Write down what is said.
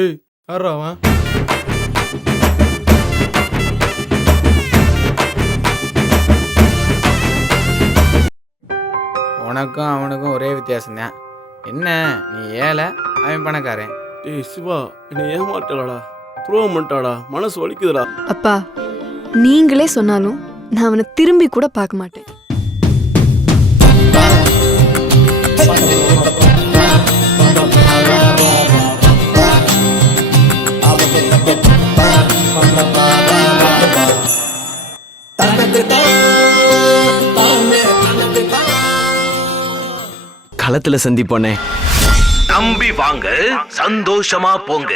ஏய் யாரா அவன்? உனக்கும் அவனுக்கும் ஒரே வித்தியாசம்தான். என்ன நீ ஏழை, அவன் பணக்காரன். ஏய் சிவா, என்னை ஏமாட்டலாடா, துரோகம் பண்ணிட்டாடா, மனசு வலிக்குதுடா. அப்பா நீங்களே சொன்னாலும் நான் அவனை திரும்பி கூட பார்க்க மாட்டேன். களத்துல சந்திப்போனே. நம்பி வாங்க, சந்தோஷமா போங்க.